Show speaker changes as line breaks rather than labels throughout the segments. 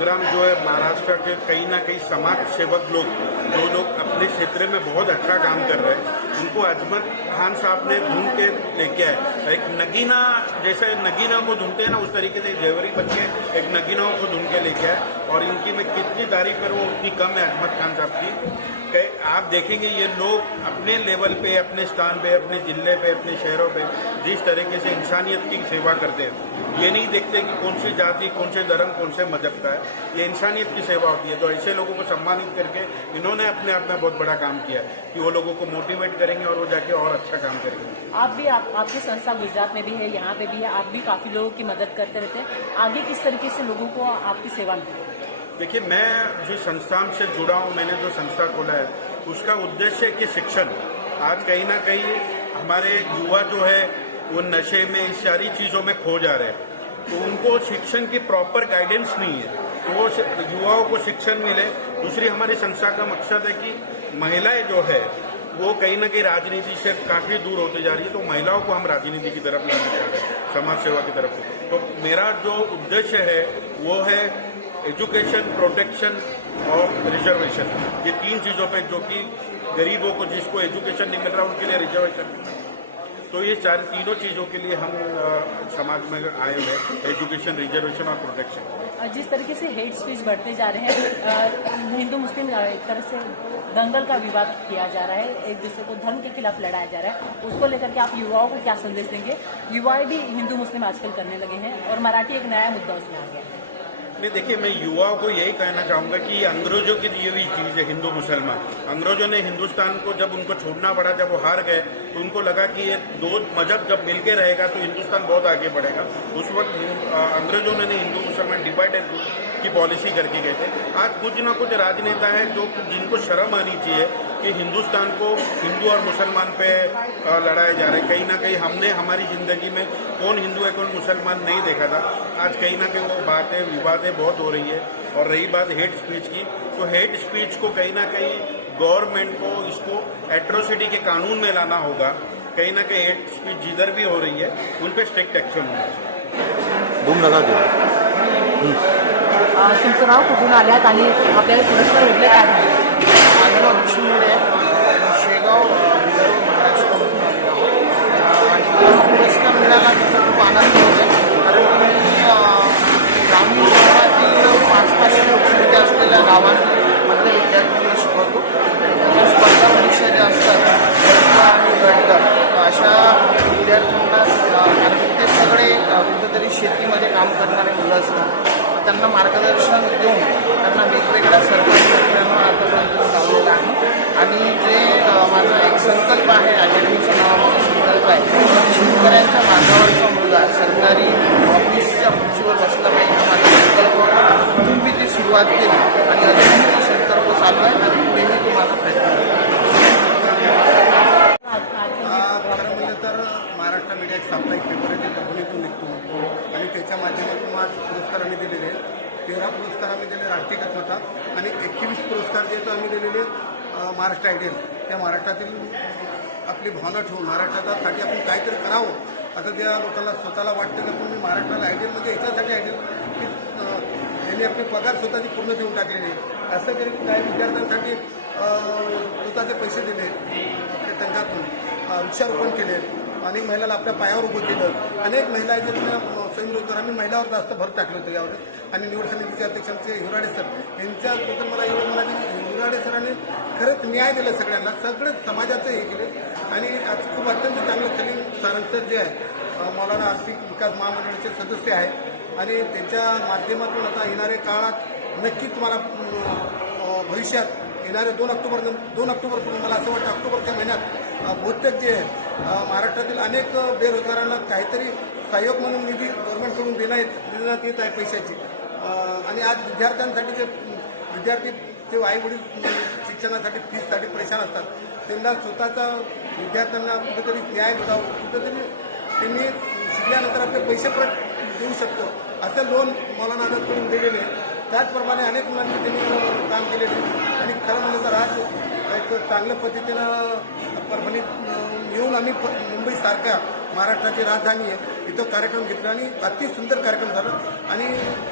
Programme जो है महाराष्ट्र के कहीं ना कहीं समाज सेवक लोग जो लोग अपने क्षेत्र में बहुत अच्छा काम कर रहे हैं उनको अजमत खान साहब ने ढूंढ के लेके आए। एक नगीना जैसे नगीना को ढूंढते हैं ना उस तरीके से जेवरी बच्चे एक नगीनाओं को ढूंढ के लेके आए। और इनकी मैं कितनी तारीफ़ करूँ उतनी कम है अजमत खान साहब की। कि आप देखेंगे ये लोग अपने लेवल पे, अपने स्थान पे, अपने ज़िले पे, अपने शहरों पे जिस तरीके से इंसानियत की सेवा करते हैं। ये नहीं देखते कि कौन सी जाति, कौन से धर्म, कौन से मज़हब का है। ये इंसानियत की सेवा होती है। तो ऐसे लोगों को सम्मानित करके इन्होंने अपने आप में बहुत बड़ा काम किया कि वो लोगों को मोटिवेट करेंगे और वो जाके और अच्छा काम करेंगे।
आप भी, आप, आपकी संस्था गुजरात में भी है, यहाँ पे भी है। आप भी काफ़ी लोगों की मदद करते रहते हैं। आगे किस तरीके से लोगों को आपकी सेवा मिलेगी
देखिए, मैं जिस संस्थान से जुड़ा हूँ, मैंने जो संस्था खोला है, उसका उद्देश्य है कि शिक्षण। आज कहीं ना कहीं हमारे युवा जो है, वो नशे में इस सारी चीज़ों में खो जा रहे हैं। तो उनको शिक्षण की प्रॉपर गाइडेंस नहीं है। तो वो युवाओं को शिक्षण मिले। दूसरी, हमारी संस्था का मकसद है कि महिलाएँ जो है, वो कहीं ना कहीं राजनीति से काफ़ी दूर होती जा रही है तो महिलाओं को हम राजनीति की तरफ़ लाना चाह रहे हैं, समाज सेवा की तरफ़। तो मेरा जो उद्देश्य है, वो है एजुकेशन, प्रोटेक्शन और रिजर्वेशन। ये तीन चीज़ों पे जो कि गरीबों को, जिसको एजुकेशन नहीं मिल रहा, उनके लिए रिजर्वेशन। तो ये चार, तीनों चीज़ों के लिए हम समाज में आए हुए एजुकेशन, रिजर्वेशन और प्रोटेक्शन।
जिस तरीके से हेट स्पीच बढ़ते जा रहे हैं हिंदू, मुस्लिम एक तरह से दंगल का विवाद किया जा रहा है। एक दूसरे को धर्म के खिलाफ लड़ाया जा रहा है। उसको लेकर के आप युवाओं को क्या संदेश देंगे? युवाएँ भी हिंदू, मुस्लिम आजकल करने लगे हैं और मराठी एक नया मुद्दा उसमें आ गया।
नहीं देखिए, मैं युवाओं को यही कहना चाहूँगा कि अंग्रेज़ों की दी हुई चीज़ है, हिंदू मुसलमान। अंग्रेज़ों ने हिंदुस्तान को जब उनको छोड़ना पड़ा, जब वो हार गए तो उनको लगा कि ये दो मज़हब जब मिलके रहेगा तो हिंदुस्तान बहुत आगे बढ़ेगा। उस वक्त अंग्रेज़ों ने हिंदू मुसलमान डिवाइडेड की पॉलिसी करके गए थे। आज कुछ ना कुछ राजनेता है जो जिनको शर्म आनी चाहिए कि हिंदुस्तान को हिंदू और मुसलमान पे लड़ाए जा रहे कहीं ना कहीं हमने हमारी ज़िंदगी में कौन हिंदू है कौन मुसलमान नहीं देखा था। आज कहीं ना कहीं वो बातें विवादें बहुत हो रही है। और रही बात हेट स्पीच की तो हेट स्पीच को कहीं ना कहीं गवर्नमेंट को इसको एट्रोसिटी के कानून में लाना होगा। कहीं ना कहीं हेट स्पीच जिधर भी हो रही है उन पर स्ट्रिक्ट एक्शन होना चाहिए।
बूम लगा दो।
तुमचं नाव कुठून आल्यात आणि आपल्याला पुरस्कार भेटले काय?
माध्यमातून आज पुरस्कार आम्ही दिलेले आहेत. तेरा पुरस्कार आम्ही दिले राष्ट्रीय कथमता आणि एकवीस पुरस्कार जे आहेत आम्ही दिलेले महाराष्ट्र आयडियल त्या महाराष्ट्रातील आपली भावना ठेवून महाराष्ट्रासाठी आपण काहीतरी करावं आता त्या लोकांना स्वतःला वाटतं की तुम्ही महाराष्ट्राला आयडियल म्हणजे याच्यासाठी आयडियल की त्यांनी आपले पगार स्वतःची पूर्ण देऊन टाकलेले असं तरी काही विद्यार्थ्यांसाठी स्वतःचे पैसे दिले आपल्या टंकातून वृक्षारोपण केले अनेक महिलाला आपल्या पायावर उभं केलं. अनेक महिला आहेत ज्यांना आम्ही महिलावर जास्त भर टाकलं होतं यावर. आणि निवड समितीचे अध्यक्ष आमचे हिराडे सर यांच्याबद्दल मला एवढं मला की हिराडे सरांनी खरंच न्याय दिला सगळ्यांना सगळेच समाजाचं हे केले. आणि आज खूप अत्यंत चांगलं सलीम सारंग जे आहे मौलाना आर्थिक विकास महामंडळाचे सदस्य आहेत. आणि त्यांच्या माध्यमातून आता येणाऱ्या काळात नक्कीच मला भविष्यात येणाऱ्या दोन ऑक्टोबर दोन ऑक्टोबरपर्यंत मला असं वाटतं ऑक्टोबरच्या महिन्यात बहुतेक जे आहे महाराष्ट्रातील अनेक बेरोजगारांना काहीतरी सहयोग म्हणून निधी गव्हर्नमेंटकडून देण्यात देण्यात येत आहे पैशाची आणि आज विद्यार्थ्यांसाठी जे विद्यार्थी ते आई वडील शिक्षणासाठी फीससाठी परेशान असतात त्यांना स्वतःचा विद्यार्थ्यांना कुठेतरी न्याय मिळावं कुठेतरी त्यांनी शिकल्यानंतर आपले पैसे परत देऊ शकतो असं लोन मौलाना आझादकडून दिलेले त्याचप्रमाणे अनेक मुलांनी त्यांनी काम केलेले आहे. आणि खरं म्हणलं तर आज एक चांगल्या पद्धतीनं परभणीत येऊन आम्ही प- मुंबईसारख्या महाराष्ट्राची राजधानी आहे. इथं कार्यक्रम घेतला आणि अति सुंदर कार्यक्रम झाला. आणि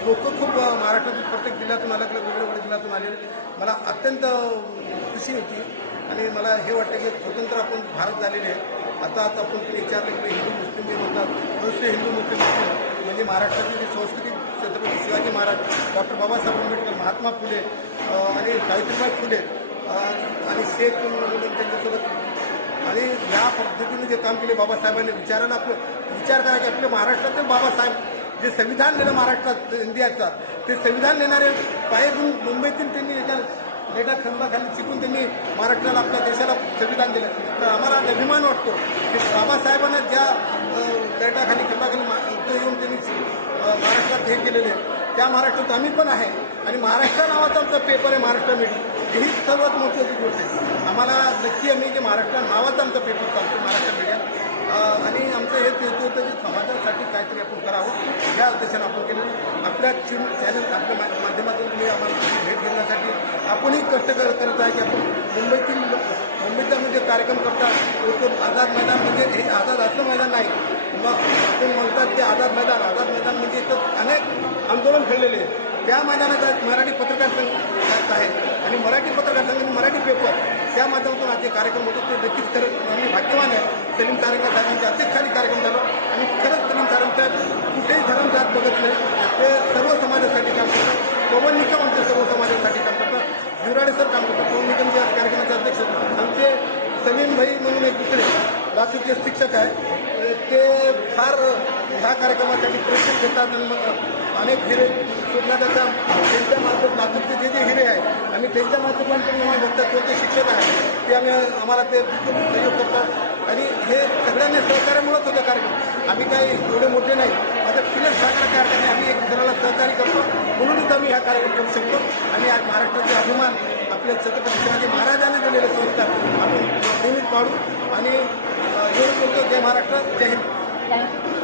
लोक खूप अ, महाराष्ट्रातील प्रत्येक जिल्ह्यातून आलं अलग वेगवेगळ्या जिल्ह्यातून आलेले. मला अत्यंत खुशी होती. आणि मला हे वाटतं की स्वतंत्र आपण भारत झालेले आहे. आता आता आपण विचारलं की हिंदू मुस्लिम जे म्हणतात. अवश्य हिंदू मुस्लिम म्हणजे महाराष्ट्राची जी संस्कृती छत्रपती शिवाजी महाराज डॉक्टर बाबासाहेब आंबेडकर महात्मा फुले आणि सावित्रीबाई फुले आणि शेख म्हणून त्यांच्यासोबत आणि या पद्धतीने जे काम केले बाबासाहेबांनी विचारानं आपलं विचार करा की आपल्या महाराष्ट्रातील बाबासाहेब जे संविधान दिलं महाराष्ट्रात इंडियाचा ते संविधान देणारे पायगुण मुंबईतील त्यांनी एका लेटा खंबाखाली शिकून त्यांनी महाराष्ट्राला आपल्या देशाला संविधान दिलं. तर आम्हाला अभिमान वाटतो की बाबासाहेबांना ज्या लेटाखाली खंबाखाली इथं येऊन त्यांनी महाराष्ट्रात हे केलेले. आहे, त्या महाराष्ट्रात आम्ही पण आहे. आणि महाराष्ट्र नावाचा आमचा पेपर आहे महाराष्ट्र मीडिया ही सर्वात महत्त्वाची गोष्ट. आहे आम्हाला नक्की आम्ही की महाराष्ट्र नावाचा आमचा पेपर चालतो महाराष्ट्र मीडिया आणि आमचं हेच हेतू होतं की समाजासाठी काहीतरी आपण करावं या उद्देशानं आपण केलं आपल्या चिन चॅनल आपल्या माध्यमातून तुम्ही आम्हाला भेट घेण्यासाठी आपणही कष्ट करत आहे की आपण मुंबईतील मुंबईचा म्हणजे कार्यक्रम करतात लोक आझाद मैदान म्हणजे हे आझाद असं मैदान नाही. मग आपण म्हणतात की आझाद मैदान आझाद मैदान म्हणजे इथं अनेक आंदोलन खेळलेले आहे त्या मैदानात मराठी पत्रकार संघ आहे आणि मराठी पत्रकार संघ आणि मराठी पेपर त्या माध्यमातून आज जे कार्यक्रम होतो ते नक्कीच करत आम्ही भाग्यवान आहे. सलीम सारंगा साहेबांच्या अध्यक्षाने कार्यक्रम झाला आणि खरंच सलीम सारंग साहेब कुठेही धरम जात बघत नाही. ते सर्व समाजासाठी काम करतात. पवन निकम आमच्या सर्व समाजासाठी काम करतात. युराडे सर काम करतात. पवन निकम जे आज कार्यक्रमाचे अध्यक्ष आमचे सलीम भाई म्हणून एक दुसरे लातूरचे शिक्षक आहे ते फार ह्या कार्यक्रमासाठी प्रयत्न घेतात आणि मग अनेक हिरे शोधण्यात त्यांच्या मार्फत लातूरचे जे जे हिरे आहे आम्ही त्यांच्या माध्यमातून आम्ही बघतात ते शिक्षक आहे ते आम्ही आम्हाला ते सहयोग करतात. आणि हे सगळ्यांनी सहकार्यामुळेच होतं कार्यक्रम. आम्ही काही एवढे मोठे नाही आता किती सहकार्य कार्यक्रम आम्ही एक दुसऱ्याला सहकार्य करतो. म्हणूनच आम्ही हा कार्यक्रम करू शकतो. आणि आज महाराष्ट्राचे अभिमान आपल्या छत्रपती शिवाजी महाराजांनी दिलेले संस्कार आपण नेहमीच पाडू आणि एवढं बोलतो जय महाराष्ट्र जय हिंद.
Thank you